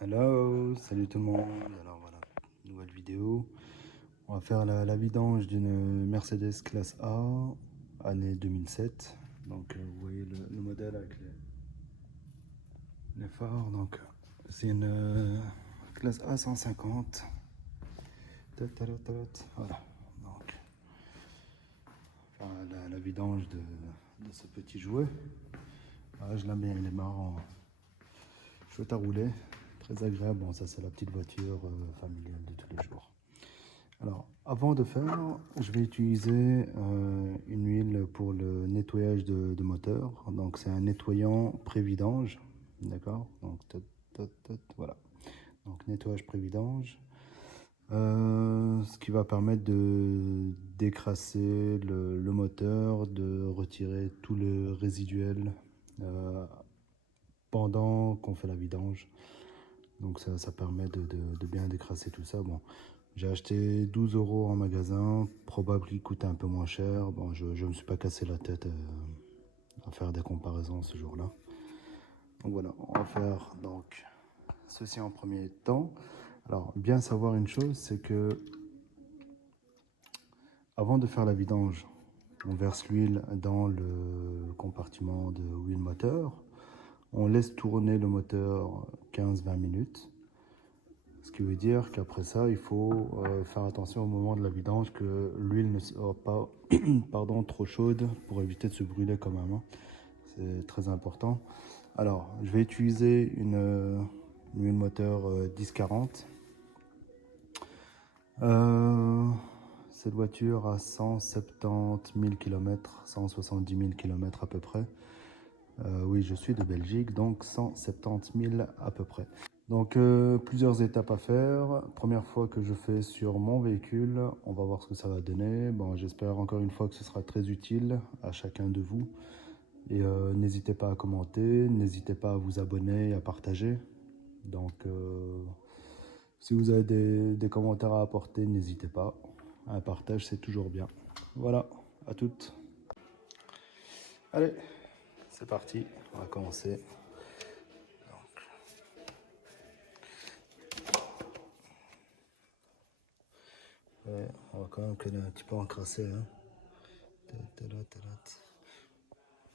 Hello, salut tout le monde. Alors voilà, nouvelle vidéo. On va faire la vidange d'une Mercedes classe A, année 2007. Donc vous voyez le modèle avec les phares. Donc c'est une classe A 150. Voilà. Donc la vidange de ce petit jouet. Ah, je l'aime bien, il est marrant. Chouette à rouler, très agréable. Bon, ça c'est la petite voiture familiale de tous les jours. Alors, avant de faire, je vais utiliser une huile pour le nettoyage de moteur. Donc, c'est un nettoyant pré-vidange. D'accord? Donc, voilà. Donc, nettoyage pré-vidange. Ce qui va permettre de décrasser le moteur, de retirer tout le résiduel pendant qu'on fait la vidange. Donc, ça permet de bien décrasser tout ça. Bon. J'ai acheté 12 € en magasin, probable qu'il coûte un peu moins cher. Bon, je ne me suis pas cassé la tête à faire des comparaisons ce jour-là. Donc voilà, on va faire donc ceci en premier temps. Alors, bien savoir une chose, c'est que avant de faire la vidange, on verse l'huile dans le compartiment de huile moteur. On laisse tourner le moteur 15-20 minutes. Ce qui veut dire qu'après ça, il faut faire attention au moment de la vidange que l'huile ne soit pas pardon, trop chaude pour éviter de se brûler quand même. Hein. C'est très important. Alors, je vais utiliser une huile moteur 1040. Cette voiture a 170 000 km, 170 000 km à peu près. Oui, je suis de Belgique, donc 170 000 à peu près. Donc plusieurs étapes à faire. Première fois que je fais sur mon véhicule, on va voir ce que ça va donner. Bon, j'espère encore une fois que ce sera très utile à chacun de vous. Et n'hésitez pas à commenter, n'hésitez pas à vous abonner et à partager. Donc si vous avez des commentaires à apporter, n'hésitez pas. Un partage, c'est toujours bien. Voilà, à toutes. Allez, c'est parti, on va commencer. Ouais, on va quand même que un petit peu encrasser. Hein.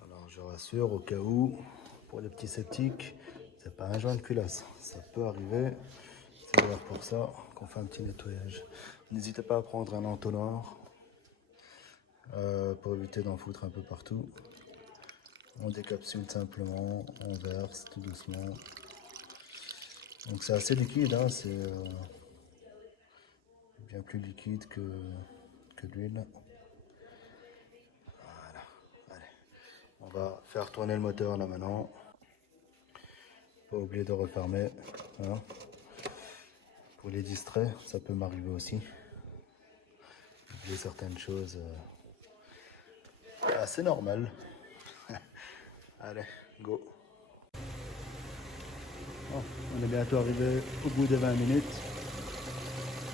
Alors je rassure au cas où, pour les petits sceptiques, c'est pas un joint de culasse. Ça peut arriver. C'est d'ailleurs pour ça qu'on fait un petit nettoyage. N'hésitez pas à prendre un entonnoir pour éviter d'en foutre un peu partout. On décapsule simplement, on verse tout doucement. Donc c'est assez liquide, hein, c'est bien plus liquide que l'huile. Voilà, allez. On va faire tourner le moteur là maintenant. Pas oublier de refermer. Hein. Pour les distraits, ça peut m'arriver aussi. Oublier certaines choses assez normales. Allez, go. Oh, on est bientôt arrivé au bout des 20 minutes.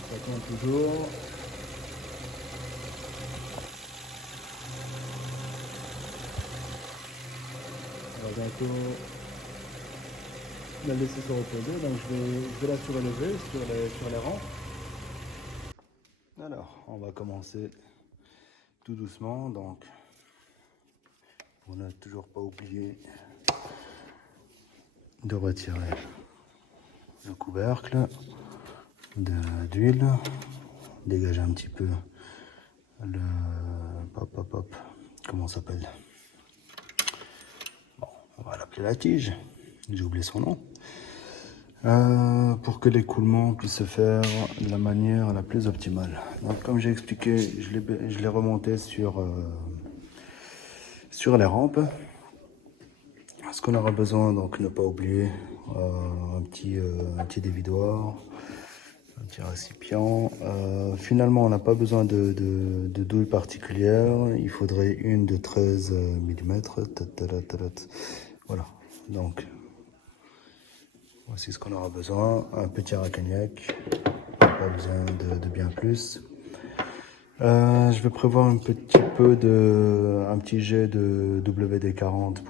Ça tourne toujours. On va bientôt la laisser se reposer. Donc je vais la surlever sur les rangs. Alors, on va commencer tout doucement. Donc, pour ne toujours pas oublier de retirer le couvercle d'huile. Dégager un petit peu le comment ça s'appelle, bon, on va l'appeler la tige, j'ai oublié son nom, pour que l'écoulement puisse se faire de la manière la plus optimale. Donc comme j'ai expliqué, je l'ai remonté sur les rampes. Ce qu'on aura besoin, donc ne pas oublier un petit dévidoir, un petit récipient. Finalement, on n'a pas besoin de douille particulière. Il faudrait une de 13 mm. Voilà. Donc, voici ce qu'on aura besoin. Un petit aracagnac. Pas besoin de bien plus. Je vais prévoir un petit jet de WD-40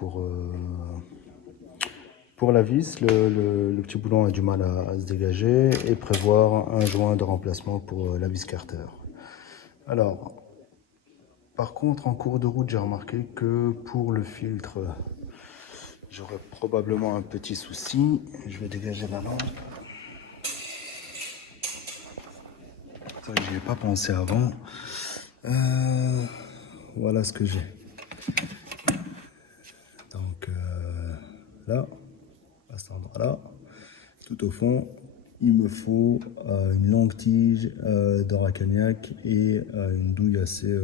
Pour la vis, le petit boulon a du mal à se dégager et prévoir un joint de remplacement pour la vis carter. Alors, par contre, en cours de route, j'ai remarqué que pour le filtre, j'aurais probablement un petit souci. Je vais dégager la lampe. Je n'y ai pas pensé avant. Voilà ce que j'ai. Donc là, à cet endroit-là, tout au fond, il me faut une longue tige d'Oracagnac et une douille assez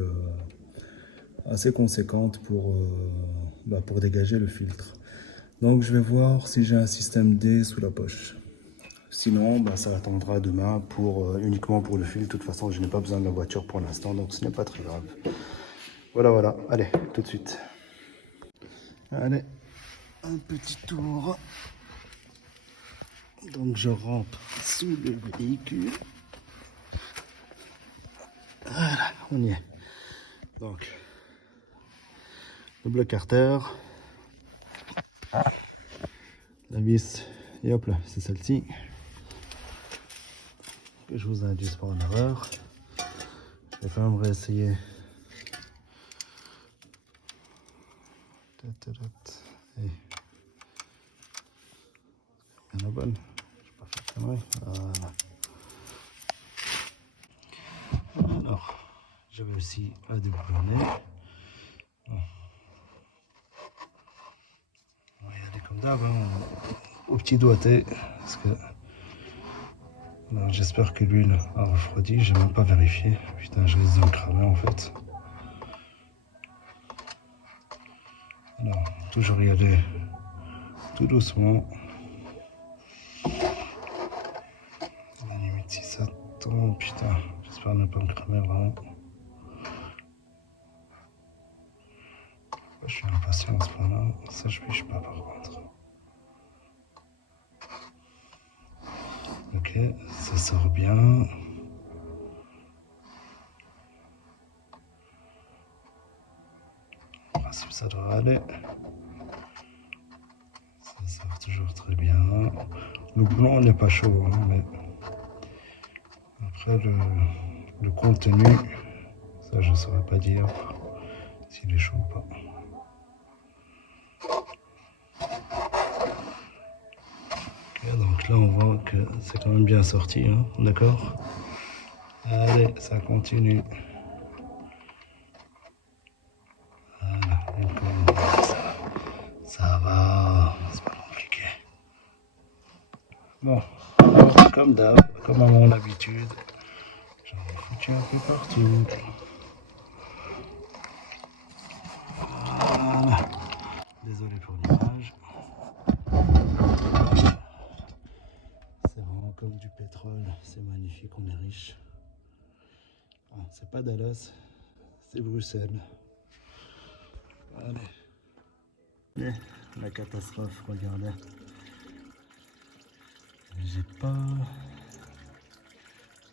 conséquente pour dégager le filtre. Donc je vais voir si j'ai un système D sous la poche. Sinon, ça attendra demain uniquement pour le fil. De toute façon, je n'ai pas besoin de la voiture pour l'instant, donc ce n'est pas très grave. Voilà. Allez, tout de suite. Allez, un petit tour. Donc je rampe sous le véhicule. Voilà, on y est. Donc, le bloc carter. La vis, et hop là, c'est celle-ci. Que je vous induise pas en erreur. Je vais quand même réessayer. Et bien la bonne. Je n'ai pas fait de conneries. Voilà. Alors, j'avais aussi à déboulonner. On va y aller comme d'hab, hein, au petit doigté. Parce que j'espère que l'huile a refroidi. J'ai même pas vérifié. Putain, je risque de me cramer en fait. Alors, toujours y aller tout doucement. À la limite, si ça tombe, putain, j'espère ne pas me cramer vraiment. Je suis impatient à ce point-là. Ça, je piche pas par contre. Ok, ça sort bien. En principe, ça devrait aller. Ça sort toujours très bien. Le boulon n'est pas chaud, hein, mais après le contenu, ça je ne saurais pas dire s'il est chaud ou pas. Ok, donc là on voit que c'est quand même bien sorti, hein, d'accord? Allez, ça continue. Voilà, ça va, c'est pas compliqué. Bon, alors, comme d'hab, comme à mon habitude, j'en ai foutu un peu partout. Voilà. Désolé pour l'image. C'est vraiment comme du pétrole, c'est magnifique, on est riche. Ah, c'est pas Dallas, c'est Bruxelles. Allez. Et la catastrophe, regardez. J'ai pas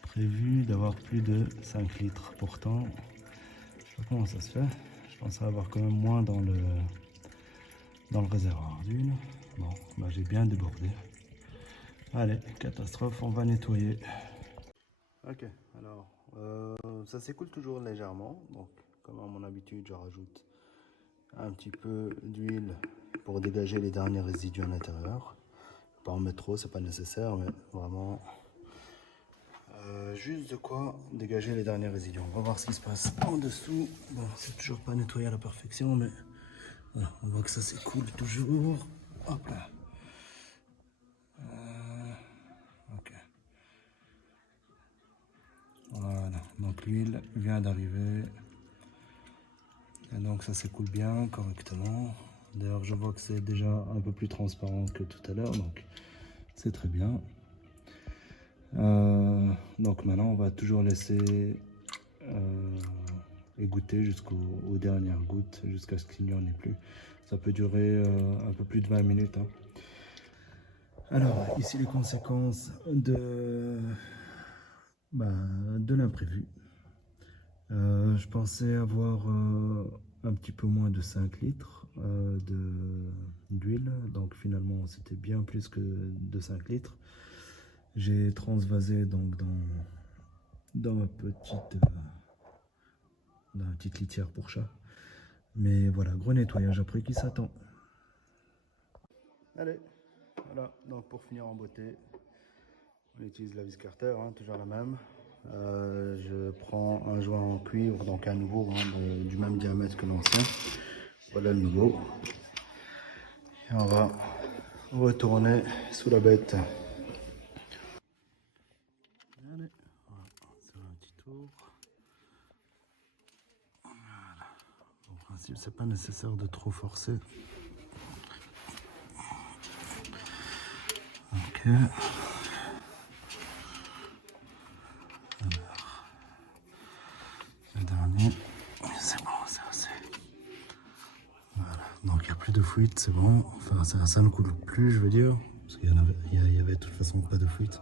prévu d'avoir plus de 5 litres. Pourtant, je sais pas comment ça se fait. Je pensais avoir quand même moins dans le réservoir d'huile. Bon, j'ai bien débordé. Allez, catastrophe, on va nettoyer. Ok, alors, ça s'écoule toujours légèrement. Donc, comme à mon habitude, je rajoute un petit peu d'huile pour dégager les derniers résidus à l'intérieur. Pas en mettre trop, c'est pas nécessaire, mais vraiment juste de quoi dégager les derniers résidus. On va voir ce qui se passe en dessous. Bon, c'est toujours pas nettoyé à la perfection, mais voilà, on voit que ça s'écoule toujours. Hop là. Ok. Voilà, donc l'huile vient d'arriver. Et donc ça s'écoule bien, correctement. D'ailleurs, je vois que c'est déjà un peu plus transparent que tout à l'heure, donc c'est très bien. Donc maintenant, on va toujours laisser égoutter jusqu'aux dernières gouttes, jusqu'à ce qu'il n'y en ait plus. Ça peut durer un peu plus de 20 minutes. Hein. Alors, ici les conséquences de l'imprévu. Je pensais avoir un petit peu moins de 5 litres d'huile. Donc finalement, c'était bien plus que de 5 litres. J'ai transvasé donc dans ma petite litière pour chat. Mais voilà, gros nettoyage après qui s'attend. Allez, voilà, donc pour finir en beauté, on utilise la vis carter, hein, toujours la même. Je prends un joint en cuivre, donc un nouveau, hein, du même diamètre que l'ancien. Voilà le nouveau. Et on va retourner sous la bête. Allez, on va faire un petit tour. Voilà. En principe, c'est pas nécessaire de trop forcer. Ok. Le dernier, c'est bon, c'est assez. Voilà, donc il n'y a plus de fuite, c'est bon. Enfin, ça ne coule plus, je veux dire, parce qu'il y avait de toute façon pas de fuite.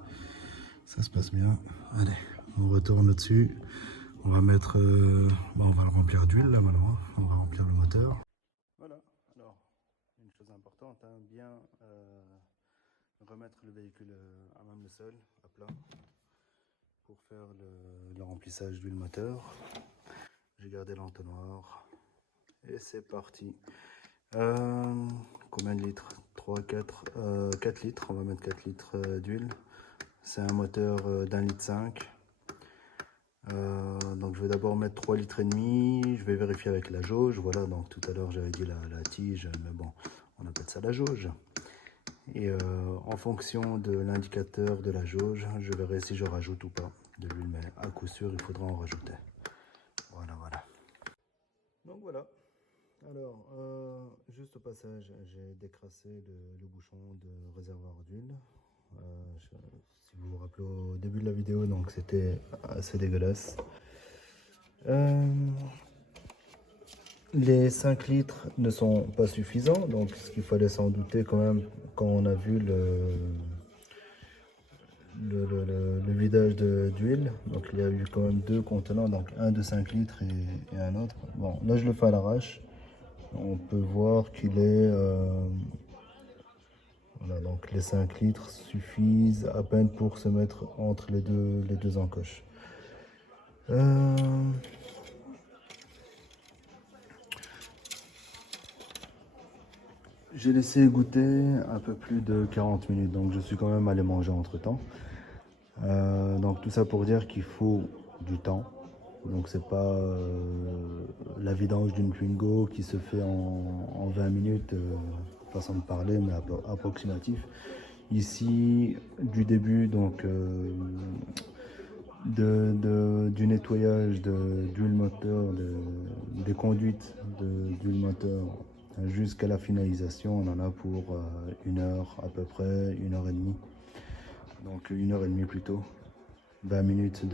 Ça se passe bien. Allez, on retourne dessus. On va mettre, on va le remplir d'huile là maintenant. On va remplir le moteur. Voilà. Alors, une chose importante, hein, bien remettre le véhicule à même le sol, à plat, pour faire le remplissage d'huile moteur. J'ai gardé l'entonnoir et c'est parti. Combien de litres? 3, 4, 4 litres. On va mettre 4 litres d'huile. C'est un moteur d'1,5 litre. Donc je vais d'abord mettre 3 litres et demi. Je vais vérifier avec la jauge. Voilà, donc tout à l'heure j'avais dit la tige, mais bon, on appelle ça la jauge. Et en fonction de l'indicateur de la jauge, je verrai si je rajoute ou pas de l'huile, mais à coup sûr il faudra en rajouter. Voilà, voilà. Donc voilà. Alors, juste au passage, j'ai décrassé le bouchon de réservoir d'huile. Si vous vous rappelez au début de la vidéo, donc c'était assez dégueulasse. Les 5 litres ne sont pas suffisants, donc ce qu'il fallait s'en douter quand même quand on a vu le vidage d'huile. Donc il y a eu quand même deux contenants, donc un de 5 litres et un autre. Bon, là je le fais à l'arrache. On peut voir qu'il est... voilà, donc les 5 litres suffisent à peine pour se mettre entre les deux encoches. J'ai laissé goûter un peu plus de 40 minutes, donc je suis quand même allé manger entre temps. Donc tout ça pour dire qu'il faut du temps. Donc c'est pas la vidange d'une Twingo qui se fait en 20 minutes, façon de parler, mais approximatif. Ici, du début, donc du nettoyage d'huile moteur, des conduites d'huile moteur jusqu'à la finalisation, on en a pour 1 heure à peu près, 1 heure et demie. Donc 1 heure et demie plutôt. 20 minutes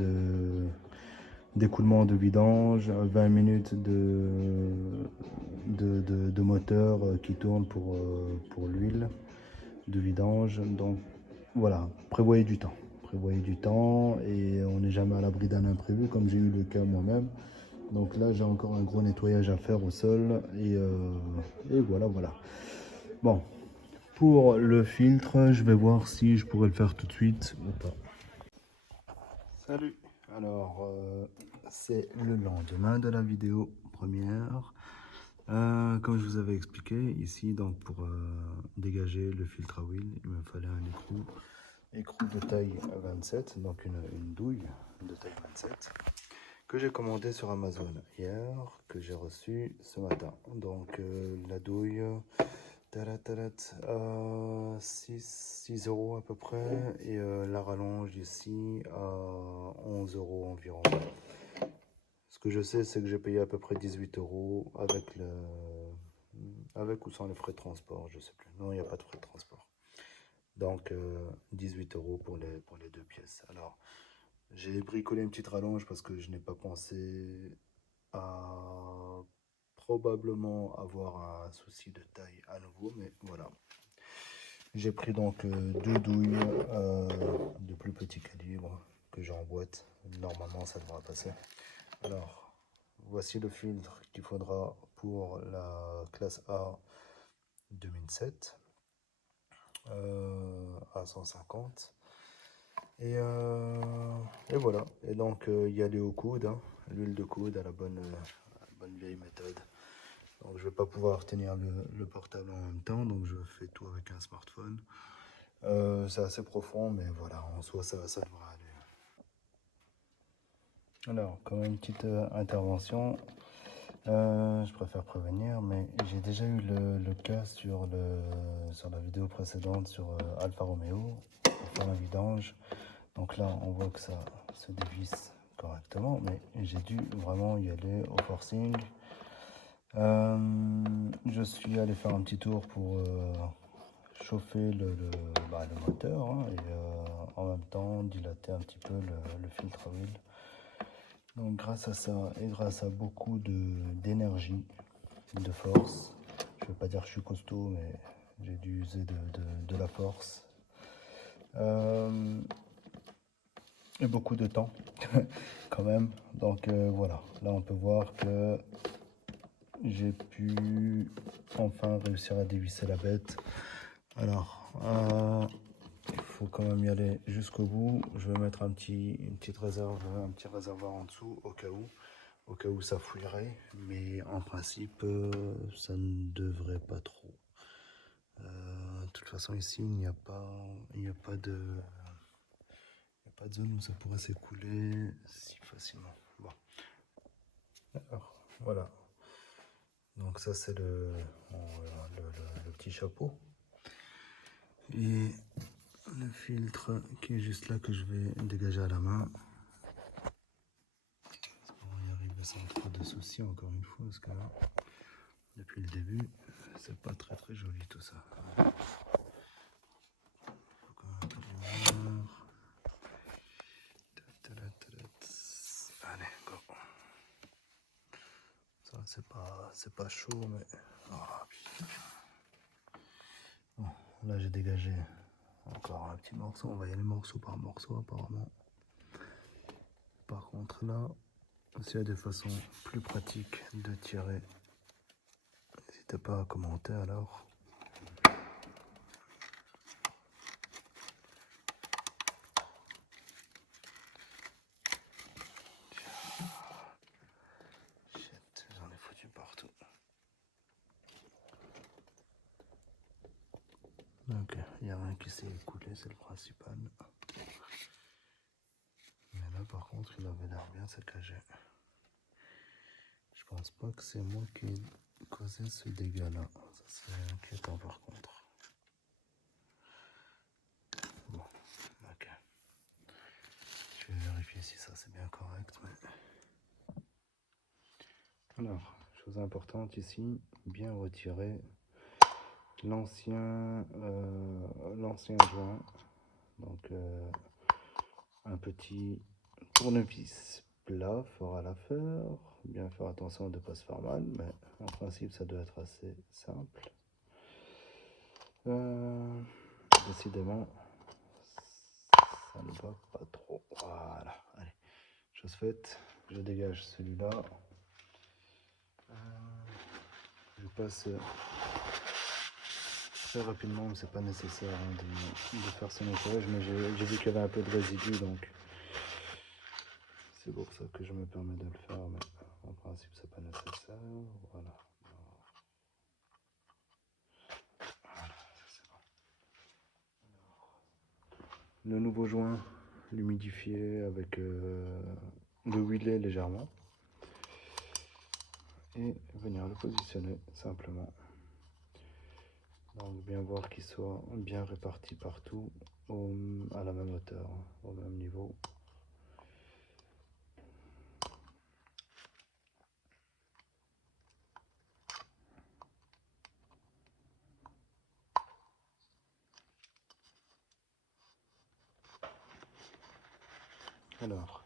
d'écoulement de vidange, 20 minutes de moteur qui tourne pour l'huile de vidange. Donc voilà, prévoyez du temps. Prévoyez du temps et on n'est jamais à l'abri d'un imprévu comme j'ai eu le cas moi-même. Donc là j'ai encore un gros nettoyage à faire au sol et voilà. Bon, pour le filtre, je vais voir si je pourrais le faire tout de suite ou pas. Salut. Alors c'est le lendemain de la vidéo première. Comme je vous avais expliqué ici, donc pour dégager le filtre à huile, il me fallait un écrou de taille 27, donc une douille de taille 27 que j'ai commandé sur Amazon hier, que j'ai reçu ce matin. Donc la douille 6 € à peu près et la rallonge ici à 11 € environ. Ce que je sais, c'est que j'ai payé à peu près 18 € avec ou sans les frais de transport, je sais plus. Non, il n'y a pas de frais de transport. Donc 18 € pour les deux pièces. Alors, j'ai bricolé une petite rallonge parce que je n'ai pas pensé à probablement avoir un souci de taille à nouveau, mais voilà. J'ai pris donc deux douilles de plus petit calibre que j'ai en boîte. Normalement, ça devra passer. Alors, voici le filtre qu'il faudra pour la classe A 2007 à 150. Et voilà. Et donc il y a les hauts coudes, hein, l'huile de coude à la bonne vieille méthode. Donc je vais pas pouvoir tenir le portable en même temps, donc je fais tout avec un smartphone. C'est assez profond, mais voilà, en soi ça devrait aller. Alors, comme une petite intervention, je préfère prévenir, mais j'ai déjà eu le cas sur la vidéo précédente sur Alfa Romeo pour faire un vidange. Donc là, on voit que ça se dévisse correctement, mais j'ai dû vraiment y aller au forcing. Je suis allé faire un petit tour pour chauffer le moteur, hein, et en même temps dilater un petit peu le filtre à huile. Donc grâce à ça et grâce à beaucoup d'énergie, de force, je ne veux pas dire que je suis costaud, mais j'ai dû user de la force. Et beaucoup de temps quand même. Donc voilà, là on peut voir que j'ai pu enfin réussir à dévisser la bête. Alors il faut quand même y aller jusqu'au bout. Je vais mettre une petite réserve, un petit réservoir en dessous au cas où ça fouillerait, mais en principe ça ne devrait pas trop. De toute façon ici il n'y a pas de zone où ça pourrait s'écouler si facilement. Bon. Alors, voilà. Donc ça c'est le petit chapeau. Et le filtre qui est juste là que je vais dégager à la main. On y arrive sans trop de soucis encore une fois, parce que là, depuis le début, c'est pas très joli tout ça. Faut quand même un peu de lumière. Allez, go. Ça c'est pas chaud, mais oh, putain. Bon, là j'ai dégagé encore un petit morceau. On va y aller morceau par morceau apparemment. Par contre là, s'il y a des façons plus pratiques de tirer, n'hésitez pas à commenter alors. Shit, j'en ai foutu partout. Ok, il y a rien qui s'est écoulé, c'est le principal. Mais là par contre, il avait l'air bien saccagé. Je pense pas que c'est moi qui ai causé ce dégât là. Ça c'est inquiétant par contre. Bon, ok. Je vais vérifier si ça c'est bien correct. Mais... Alors, chose importante ici, bien retirer l'ancien joint. Donc un petit tournevis plat fera l'affaire. Bien faire attention de ne pas se faire mal, mais en principe ça doit être assez simple. Décidément, ça ne va pas trop. Voilà, allez, chose faite, je dégage celui-là. Je passe très rapidement, mais c'est pas nécessaire hein, de faire ce nettoyage, mais j'ai vu qu'il y avait un peu de résidus, donc c'est pour ça que je me permets de le faire, mais en principe c'est pas nécessaire. Voilà. Voilà, c'est bon. Le nouveau joint, l'humidifier avec le huiler légèrement et venir le positionner simplement. Donc bien voir qu'il soit bien réparti partout à la même hauteur, au même niveau. Alors,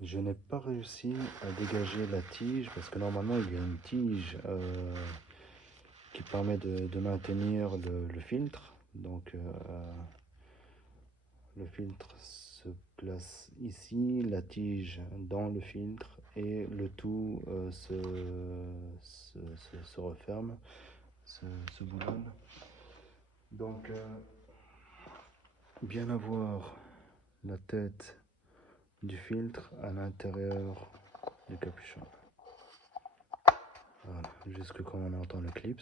je n'ai pas réussi à dégager la tige parce que normalement il y a une tige qui permet de maintenir le filtre. Donc le filtre se place ici, la tige dans le filtre et le tout se referme, se boulonne. Donc bien avoir la tête du filtre à l'intérieur du capuchon. Voilà, jusque quand on entend le clip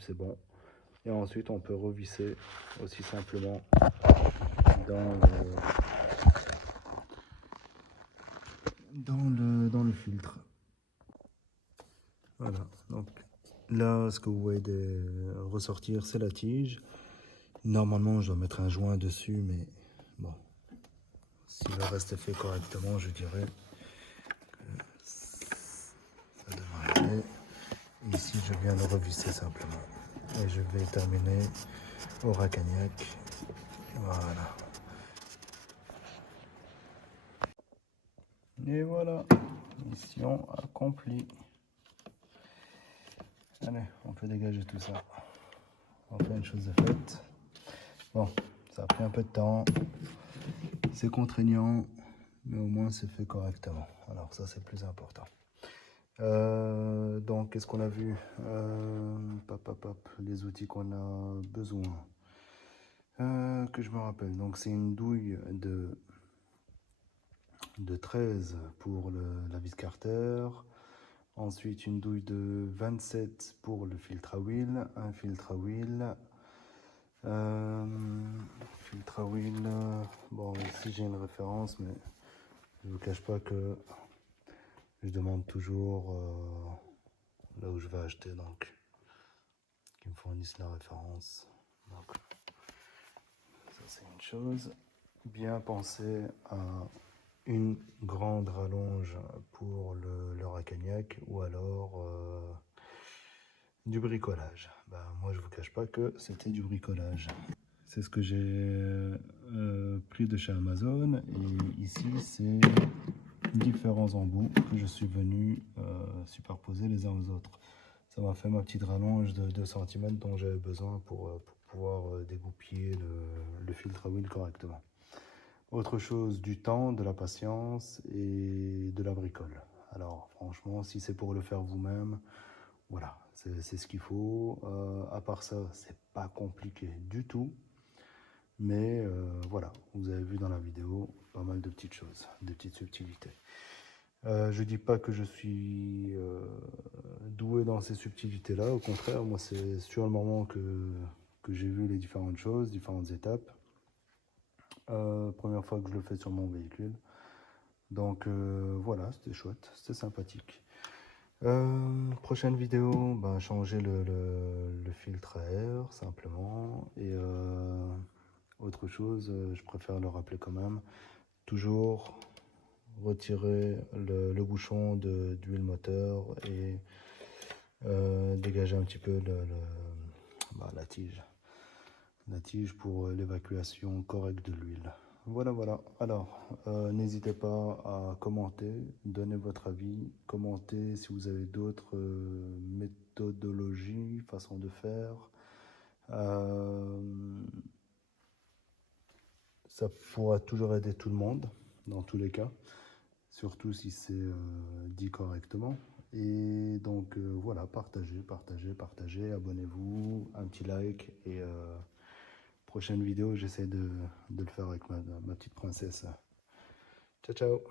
c'est bon. Et ensuite on peut revisser aussi simplement dans le filtre. Voilà, donc là ce que vous voyez ressortir c'est la tige. Normalement je dois mettre un joint dessus, mais bon, si le reste est fait correctement, je dirais que ça devrait aller. Ici je viens le revisser simplement. Et je vais terminer au Racagnac. Voilà. Et voilà, mission accomplie. Allez, on peut dégager tout ça. On fait une chose de faite. Bon, ça a pris un peu de temps. C'est contraignant, mais au moins c'est fait correctement. Alors ça c'est le plus important. Donc qu'est-ce qu'on a vu? Les outils qu'on a besoin. Que je me rappelle. Donc c'est une douille de 13 pour la vis Carter. Ensuite une douille de 27 pour le filtre à huile. Un filtre à huile. Filtre à huile. Bon, ici j'ai une référence, mais je ne vous cache pas que je demande toujours là où je vais acheter, donc qu'ils me fournissent la référence. Donc ça c'est une chose. Bien penser à une grande rallonge pour le Racagnac, ou alors du bricolage. Moi je vous cache pas que c'était du bricolage. C'est ce que j'ai pris de chez Amazon, et ici c'est différents embouts que je suis venu superposer les uns aux autres. Ça m'a fait ma petite rallonge de 2 cm dont j'avais besoin pour pouvoir dégoupiller le filtre à huile correctement. Autre chose, du temps, de la patience et de la bricole. Alors franchement, si c'est pour le faire vous-même, voilà, c'est ce qu'il faut. À part ça, c'est pas compliqué du tout. Mais voilà, vous avez vu dans la vidéo pas mal de petites choses, de petites subtilités. Je dis pas que je suis doué dans ces subtilités-là. Au contraire, moi c'est sur le moment que j'ai vu les différentes choses, différentes étapes. Première fois que je le fais sur mon véhicule. Donc voilà, c'était chouette, c'était sympathique. Prochaine vidéo, changer le filtre à air simplement. Et autre chose, je préfère le rappeler quand même, toujours retirer le bouchon d'huile moteur et dégager un petit peu la tige pour l'évacuation correcte de l'huile. Voilà. Alors, n'hésitez pas à commenter, donner votre avis, commenter si vous avez d'autres méthodologies, façons de faire. Ça pourra toujours aider tout le monde, dans tous les cas, surtout si c'est dit correctement. Et donc voilà, partagez, abonnez-vous, un petit like, et prochaine vidéo, j'essaie de le faire avec ma petite princesse. Ciao, ciao!